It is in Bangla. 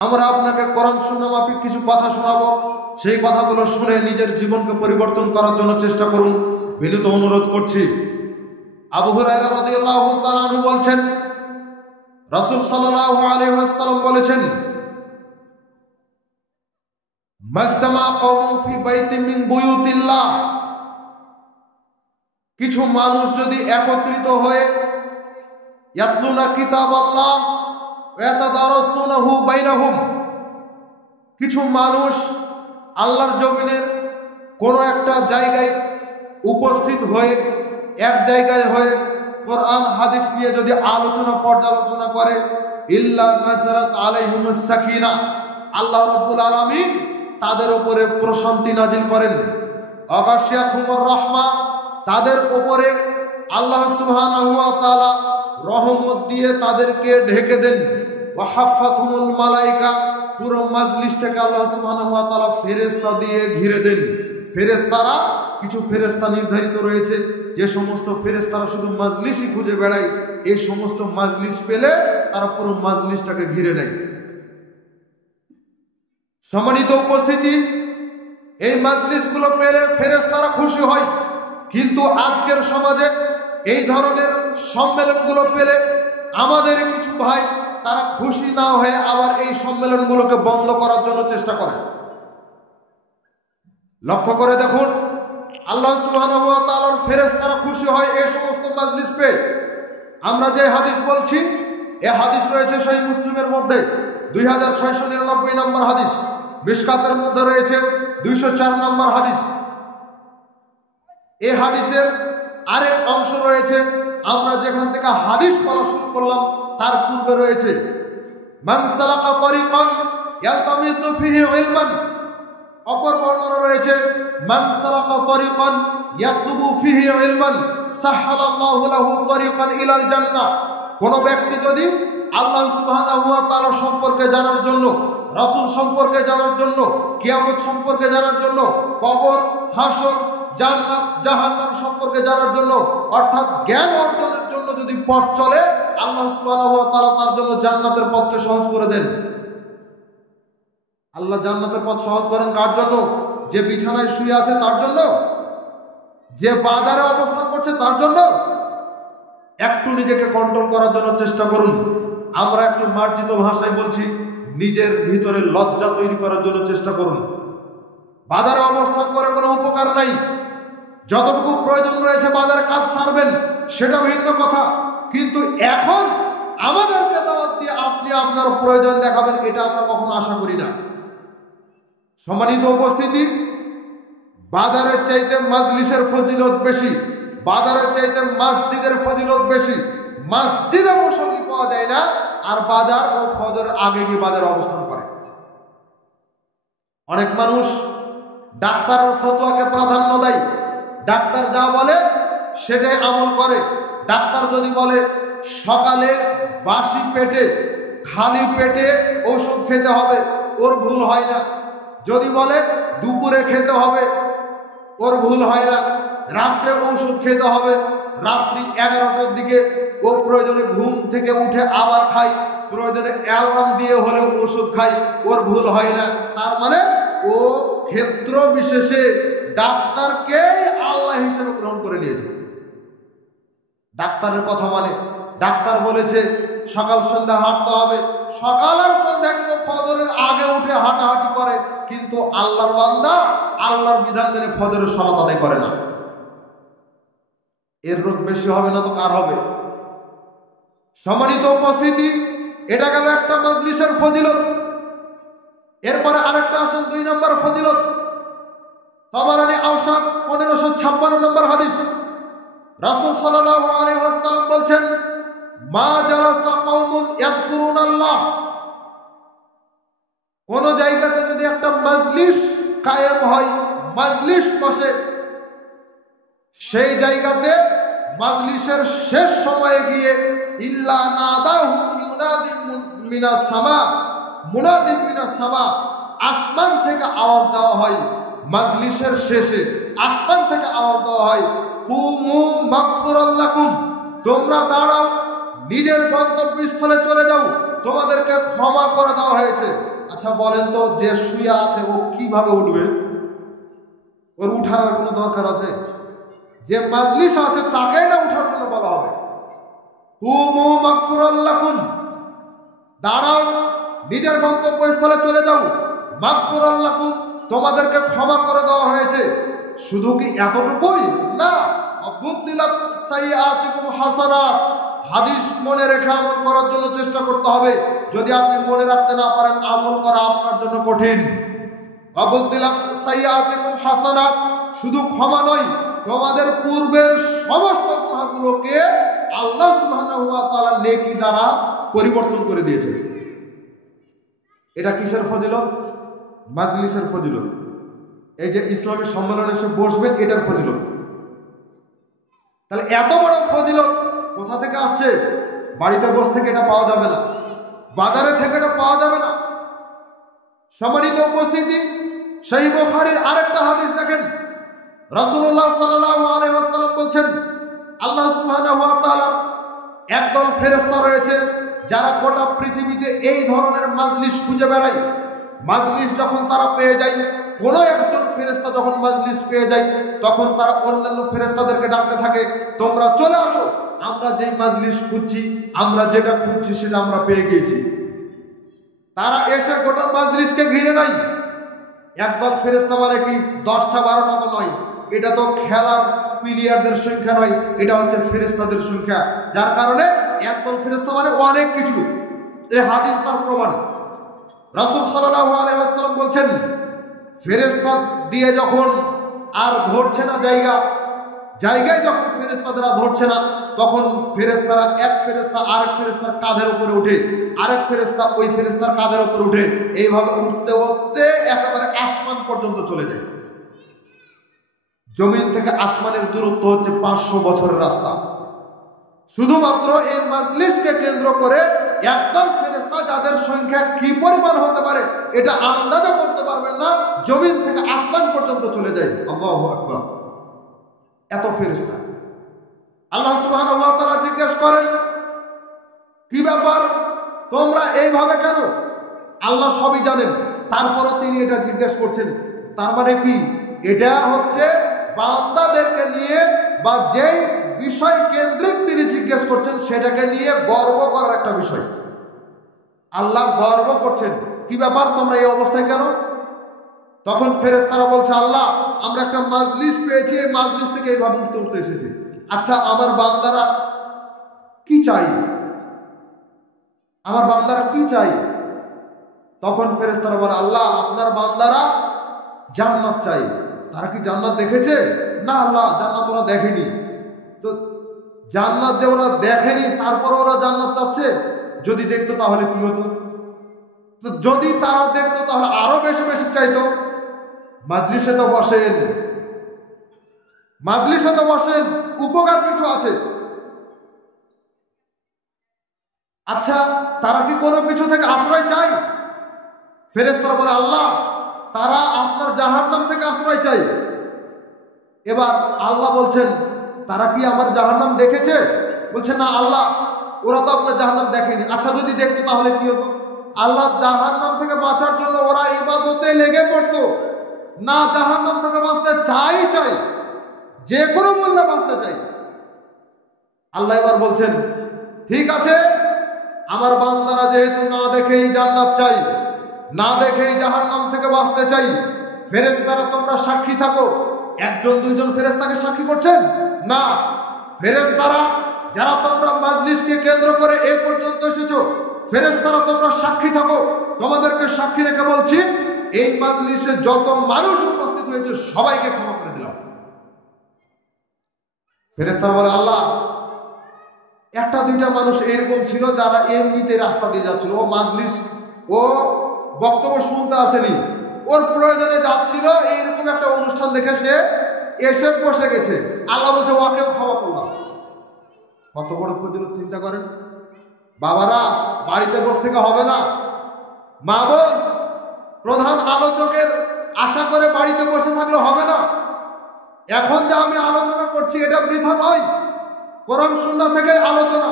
আমরা আপনাকে কোরআন সুন্নাহ মাফিক কিছু কথা শোনাবো, সেই কথাগুলো শুনে নিজের জীবনকে পরিবর্তন করার জন্য চেষ্টা করুন, বিনীত অনুরোধ করছি। আবু হুরায়রা রাদিয়াল্লাহু তাআলা আনহু বলছেন, রাসূল সাল্লাল্লাহু আলাইহি ওয়াসাল্লাম বলেছেন, মাজতামা কওমুন ফি বাইতিন মিন বুয়ুতিল্লাহ, কিছু মানুষ যদি একত্রিত হয়ে ইয়াতলুনা কিতাবাল্লাহ ওয়া ইয়াতাদারাসুনাহু বাইনাহুম, কিছু মানুষ আল্লাহর জমিনের কোনো একটা জায়গায় উপস্থিত হয়ে এক জায়গায় হয়ে কোরআন হাদিস নিয়ে যদি আলোচনা পর্যালোচনা করে, ইল্লা নাযারাত আলাইহিমুস সাকিনা, আল্লাহ রাব্বুল আলামিন তাদের উপরে প্রশান্তি নাজিল করেন। আগাশিয়াতুহুর রাহমা, তাদের উপরে আল্লাহ সুবহানাহু ওয়া তাআলা রহমত দিয়ে তাদেরকে ঢেকে দেন। ওয়া হাফাতুহুল মালায়েকা, পুরো মাজলিসটাকে আল্লাহ সুবহানাহু ওয়া তাআলা ফেরেশতা দিয়ে ঘিরে দেন। ফেরেশতারা, কিছু ফেরেশতা নির্ধারিত রয়েছে যে সমস্ত ফেরেশতারা শুধু মাজলিসই খুঁজে বেড়ায়, এই সমস্ত মাজলিস পেলে তারা পুরো মাজলিসটাকে ঘিরে নেয়। সম্মানিত উপস্থিতি, এই মাজলিসগুলো পেলে ফেরেশতারা খুশি হয়, কিন্তু আজকের সমাজে এই ধরনের সম্মেলনগুলো পেলে আমাদের কিছু ভাই তারা খুশি না হয়ে আবার এই সম্মেলনগুলোকে বন্ধ করার জন্য চেষ্টা করে। লক্ষ্য করে দেখুন, আল্লাহ সুবহানাহু ওয়া তাআলার ফেরেশতারা খুশি হয় এই সমস্ত মাজলিস পেয়ে। আমরা যে হাদিস বলছি, এই হাদিস রয়েছে সহিহ মুসলিমের মধ্যে 2699 নম্বর হাদিস, মিশকাতের মধ্যে রয়েছে 204 নম্বর হাদিস। এই হাদিসের আরেক অংশ রয়েছে, আমরা যেখান থেকে হাদিস বলা শুরু করলাম তার পূর্বে রয়েছে, মান সালাকা তরিকান ইয়ালতামিসু ফিহি ইলমান, অপর বর্ণনা রয়েছে, মান সালাকা তরিকান ইয়াতলুবু ফিহি ইলমান সাহালাল্লাহু লাহু তরিকান ইলাল জান্নাহ। কোন ব্যক্তি যদি আল্লাহ সুবহানাহু ওয়া তাআলা সম্পর্কে জানার জন্য, রাসূল সম্পর্কে জানার জন্য, কিয়ামত সম্পর্কে জানার জন্য, কবর, হাসর, জান্নাত, জাহান্নাম সম্পর্কে জানার জন্য, অর্থাৎ জ্ঞান অর্জনের জন্য যদি পথ চলে, আল্লাহ সুবহানাহু ওয়া তাআলা তার জন্য জান্নাতের পথকে সহজ করে দেন। আল্লাহ জান্নাতের পথ সহজ করেন কার জন্য? যে বিছানায় শুয়ে আছে তার জন্য, যে বাজারে অবস্থান করছে তার জন্য। একটু নিজেকে কন্ট্রোল করার জন্য চেষ্টা করুন। আমরা একটু মার্জিত ভাষায় বলছি, নিজের ভিতরে লজ্জা তৈরি করার জন্য চেষ্টা করুন। বাজারে অবস্থান করে কোনো উপকার নাই। যতটুকু প্রয়োজন রয়েছে বাজারে কাজ সারবেন, সেটা ভিন্ন কথা, কিন্তু এখন আমাদেরকে দাওয়াত দিয়ে আপনি আপনার প্রয়োজন দেখাবেন, এটা আমরা কখনো আশা করি না। সম্মানিত উপস্থিতি, বাজারের চাইতে মাজলিসের ফজিলত বেশি, বাজারের চাইতে মসজিদের ফজিলত বেশি। মসজিদে মুসল্লি পাওয়া যায় না, আর বাজার ও ফজরের আগে গিয়ে বাজারে অবস্থান করে। অনেক মানুষ ডাক্তারের ফতোয়াকে প্রাধান্য দেয়, ডাক্তার যা বলে সেটাই আমল করে। ডাক্তার যদি বলে সকালে বাসি পেটে, খালি পেটে ওষুধ খেতে হবে, ওর ভুল হয় না। যদি বলে দুপুরে খেতে হবে, ওর ভুল হয় না। রাত্রে ওষুধ খেতে হবে, রাত্রি 11টার দিকে ও প্রয়োজনে ঘুম থেকে উঠে আবার খাই, প্রয়োজনে অ্যালার্ম দিয়ে হলেও ওষুধ খাই, ওর ভুল হয় না। তার মানে ও ক্ষেত্র বিশেষে ডাক্তারকে আল্লাহ হিসেবে গ্রহণ করে নিয়েছে। ডাক্তারের কথা মানে, ডাক্তার বলেছে সকাল সন্ধ্যা হাঁটতে হবে, সকাল আর সন্ধ্যা কিন্তু ফজরের আগে উঠে হাঁটাহাঁটি করে, কিন্তু আল্লাহর বান্দা আল্লাহর বিধান মেনে ফজরের সালাত আদায় করে না। এর রোগ বেশি হবে না তো কার হবে? সম্মানিত উপস্থিতি, এটা গেল একটা মাজলিসের ফজিলত। এরপরে আরেকটা আসেন 2 নম্বর ফজিলত, তাবারানী আওসাত 1556 নম্বর হাদিস। রাসূল সাল্লাল্লাহু আলাইহি ওয়াসাল্লাম বলছেন, মা জালাসা কওমুন ইয়াযকুরুনাল্লাহ, কোন জায়গাতে যদি একটা মাজলিস কায়েম হয়, মাজলিস বসে, সেই জায়গাতে মাজলিসের শেষ সময়ে গিয়ে ইল্লা নাদাহুম ইউনাদিন মিনাস সামা, মুনাদিন মিনাস সামা, আসমান থেকে আওয়াজ দেওয়া হয়। মাজলিসের শেষে আসমান থেকে আওয়াজ দেওয়া হয়, কুমু মাগফুরাল লাকুম, তোমরা দাঁড়াও, নিজের গন্তব্যস্থলে চলে যাও, তোমাদেরকে ক্ষমা করে দেওয়া হয়েছে। আচ্ছা বলেন তো, যে শুয়ে আছে ও কিভাবে উঠবে? ওর উঠার আর কোনো দরকার আছে? যে মাজলিস আছে তাকেই না উঠার জন্য বলা হবে। কুমু মাগফুরান লাকুম, দাঁড়াও, নিজের গন্তব্যস্থলে চলে যাও। মাগফুরান লাকুম, তোমাদেরকে ক্ষমা করে দেওয়া হয়েছে। শুধু কি এতটুকুই? না, আবুদ্দিলাত সাইয়্যাতিকুম হাসানাত, হাদিস মনে রেখে আমল করার জন্য চেষ্টা করতে হবে। যদি আপনি মনে রাখতে না পারেন, আমল করা আপনার জন্য কঠিন। আবুদ্দিলাত সাইয়্যাতিকুম হাসানাত, শুধু ক্ষমা নয়, তোমাদের পূর্বের সমস্ত গুনাহগুলোকে আল্লাহ সুবহানাহু ওয়া তাআলা নেকি দ্বারা পরিবর্তন করে দিয়েছে। এটা কিসের ফজিলত? মাজলিসের ফজিলত। এই যে ইসলামী সম্মেলনে এসে বসবেন, এটার ফজিলত। তাহলে এত বড় ফজিলত কোথা থেকে আসছে? বাড়িতে বসে থেকে এটা পাওয়া যাবে না, বাজারে থেকে এটা পাওয়া যাবে না। সম্মানিত উপস্থিতি, সহিহ বুখারীর আরেকটা হাদিস দেখেন। রাসূলুল্লাহ সাল্লাল্লাহু আলাইহি ওয়াসাল্লাম বলছেন, আল্লাহ সুবহানাহু ওয়া তাআলার একদল ফেরেশতা রয়েছে যারা গোটা পৃথিবীতে এই ধরনের মাজলিস খুঁজে বেড়ায়। মাজলিস যখন তারা পেয়ে যায়, কোনো একজন ফেরেশতা যখন মাজলিস পেয়ে যায়, তখন তারা অন্যান্য ফেরেশতাদেরকে ডাকতে থাকে, তোমরা চলে আসো, আমরা যেই মাজলিস খুঁজছি, আমরা যেটা খুঁজছি সেটা আমরা পেয়ে গিয়েছি। তারা এসে গোটা মাজলিসকে ঘিরে নেয়। একদল ফেরেশতা মানে কি 10টা 12টা তো নয়, এটা তো খেলার প্লেয়ারদের সংখ্যা নয়, এটা হচ্ছে ফেরেশতাদের সংখ্যা। যার কারণে একদল ফেরেশতা মানে অনেক কিছু। এই হাদিস তার প্রমাণ। রাসূল সাল্লাল্লাহু আলাইহি ওয়াসাল্লাম বলছেন, ফেরেশতা দিয়ে যখন আর ধরছে না জায়গায় যখন ফেরেশতারা ধরছে না, তখন ফেরেশতারা এক ফেরেশতা আরেক ফেরেশতার কাঁধের উপরে উঠে, আরেক ফেরেশতা ওই ফেরেশতার কাঁধের উপরে উঠে, এইভাবে উঠতে উঠতে একেবারে আসমান পর্যন্ত চলে যায়। জমিন থেকে আসমানের দূরত্ব হচ্ছে 500 বছরের রাস্তা। শুধুমাত্র এই মাজলিসকে কেন্দ্র করে একদল ফেরেশতা, যাদের সংখ্যা কি পরিমাণ হতে পারে এটা আন্দাজও করতে পারবেন না, জমিন থেকে আসমান পর্যন্ত চলে যায়। আল্লাহু আকবার, এত ফেরেশতা। আল্লাহ সুবহানাহু ওয়া তাআলা জিজ্ঞেস করেন, কি ব্যাপার, তোমরা এইভাবে কেন? আল্লাহ সবই জানেন, তারপরও তিনি এটা জিজ্ঞেস করছেন। তার মানে কি? এটা হচ্ছে বান্দাদেরকে নিয়ে বা যেই বিষয় কেন্দ্রিক তিনি জিজ্ঞেস করছেন সেটাকে নিয়ে গর্ব করার একটা বিষয়। আল্লাহ গর্ব করছেন, কি ব্যাপার, তোমরা এই অবস্থায় কেন? তখন ফেরেশতারা বলছে, আল্লাহ আমরা একটা মাজলিস পেয়েছি, এই মাজলিস থেকে এইভাবে উঠতে উঠতে এসেছি। আচ্ছা আমার বান্দারা কি চাই? আমার বান্দারা কি চাই? তখন ফেরেশতারা বলে, আল্লাহ আপনার বান্দারা জান্নাত চাই। তারা কি জান্নাত দেখেছে? না আল্লাহ, জান্নাত ওরা দেখেনি। তো জান্নাত যে ওরা দেখেনি, তারপর ওরা জান্নাত চাচ্ছে। যদি দেখতো তাহলে কি হতো? তো যদি তারা দেখতো তাহলে আরো বেশি বেশি চাইতো। মাজলিসে তো বসেন, উপকার কিছু আছে। আচ্ছা তারা কি কোনো কিছু থেকে আশ্রয় চাই? ফেরেশতারা বলে, আল্লাহ তারা আপনার জাহান্নাম থেকে আশ্রয় চাই। এবার আল্লাহ বলছেন, তারা কি আমার জাহান্নাম দেখেছে? বলছে না আল্লাহ, ওরা তো আপনার জাহান্নাম দেখেনি। আচ্ছা যদি দেখতো তাহলে কি হতো? আল্লাহ জাহান্নাম থেকে বাঁচার জন্য ওরা ইবাদতে লেগে পড়তো না, জাহান্নাম থেকে বাঁচতে চাই, যে কোনো মূল্যে বাঁচতে চাই। আল্লাহ এবার বলছেন, ঠিক আছে, আমার বান্দারা যেহেতু না দেখেই জান্নাত চাই, না দেখেই জাহান্নাম থেকে বাঁচতে চাই, ফেরেশতারা তোমরা সাক্ষী থাকো। একজন দুইজন ফেরেশতাকে সাক্ষী করছেন না, ফেরেশতারা যারা তোমরা মাজলিসকে কেন্দ্র করে এই পর্যন্ত এসেছো, ফেরেশতারা তোমরা সাক্ষী থাকো। তোমাদেরকে সাক্ষী রেখে বলছি, এই মাজলিসে যত মানুষ উপস্থিত হয়েছে সবাইকে ক্ষমা করে দিলাম। ফেরেশতারা বলে, আল্লাহ একটা দুইটা মানুষ এরকম ছিল যারা এমনিতে রাস্তা দিয়ে যাচ্ছিল, ও মাজলিস ও বক্তব্য শুনতে আসেনি, ওর প্রয়োজনে যাচ্ছিল, এইরকম একটা অনুষ্ঠান দেখে সে এসে বসে গেছে। আল্লাহ বলছে ওকেও ক্ষমা করলাম। কত বড় ফজিলত চিন্তা করেন। বাবারা বাড়িতে বসে থেকে হবে না, মা বোন প্রধান আলোচকের আশা করে বাড়িতে বসে থাকলে হবে না। এখন যা আমি আলোচনা করছি এটা বৃথা নয়, কোরআন সুন্নাহ থেকে আলোচনা।